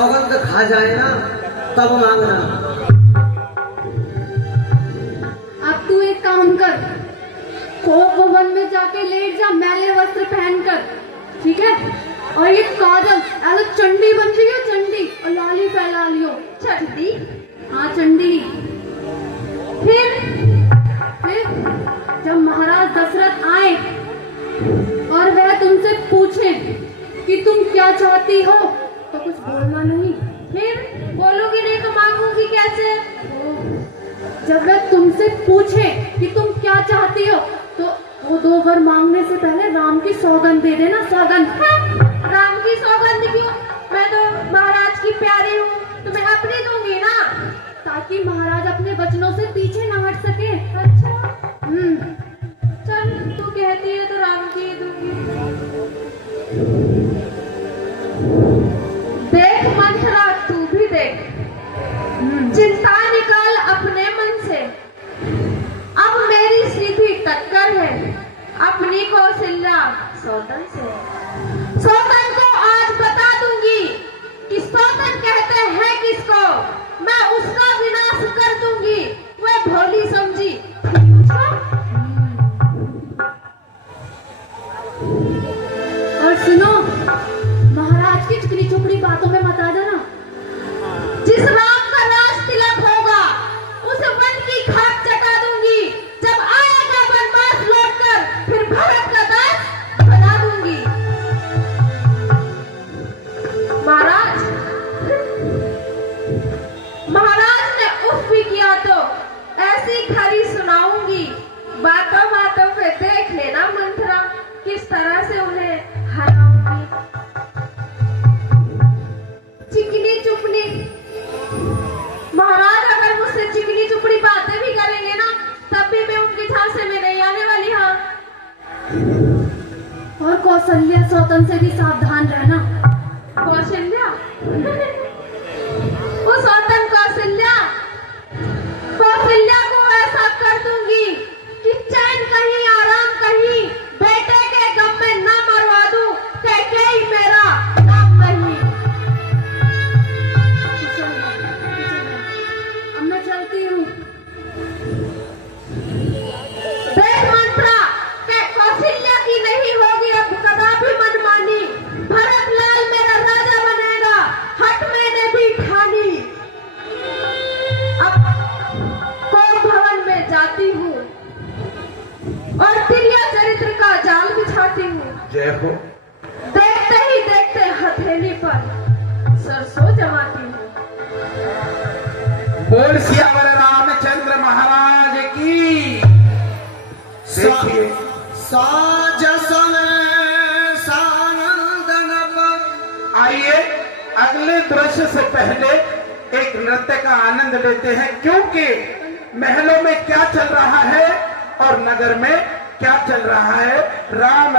सौगंध खा जाए ना तब मांगना। अब तू एक काम कर, कोप भवन में जाके लेट जा मैले वस्त्र पहनकर, ठीक है? और ये काजल ऐसा चंडी बन जाइए, चंडी, और लाली फैला लियो। चंडी? हाँ चंडी। फिर जब महाराज दशरथ आए और वह तुमसे पूछे कि तुम क्या चाहती हो तो कुछ बोलना नहीं। फिर बोलोगी नहीं तो मांगूंगी कैसे? जब वह तुमसे पूछे कि तुम क्या चाहती हो तो वो 2 वर मांगने से पहले राम की सौगंध दे देना, सौगंध। राम की सौगंध क्यों? मैं तो महाराज की प्यारी हूँ तो मैं अपनी दूंगी ना, ताकि महाराज अपने वचनों से पीछे न हट सके। अच्छा चल, तू कहती है तो राम की ही दूंगी। देख मंथरा, तू भी देख, चिंता निकाल अपने मन से। अब मेरी सीधी टक्कर है अपनी कौशल्या सौतन से। सौतन को आज बता दूंगी कि सौतन कहते हैं किसको। मैं उसका विनाश कर दूंगी। वह भोली समझी और सुनो, महाराज की चिकनी चुपड़ी बातों में मत आ जाना। जिस राम का राज तिलक होगा उस वन की खाक चटा दूंगी। जब आएगा वनवास लौटकर फिर भारत का दास बना दूंगी। महाराज ने उफ भी किया तो ऐसी खरी सुनाऊंगी। बातों बातों पे देख लेना मंथरा किस तरह से उन्हें हराऊंगी। चिकनी चुपड़ी, महाराज अगर मुझसे चिकनी चुपड़ी बातें भी करेंगे ना तब भी मैं उनकी झांसे में नहीं आने वाली। हाँ, और कौशल्या सौतन से भी सावधान रहना। कौशल्या? वो सौतन कौशल्या को ऐसा कर दूंगी कि चैन कहीं आराम कहीं, बेटे के गम में न मरवा दूं, कैकेयी मेरा नाम नहीं। अब मैं चलती हूँ। देख मंत्रा के कौशल्या की नहीं होगी अब कदापि मनमानी। भरत लाल मेरा राजा बनेगा, हट मैंने भी ठानी। अब कोप भवन में जाती हूँ और तिरिया चरित्र का जाल बिछाती हूँ। जय हो। देखते ही देखते हथेली पर सरसों जमाती हूँ। बोल सियावर रामचंद्र महाराज की। देखिए साज आइए अगले दृश्य से पहले एक नृत्य का आनंद लेते हैं, क्योंकि महलों में क्या चल रहा है और नगर में क्या चल रहा है। राम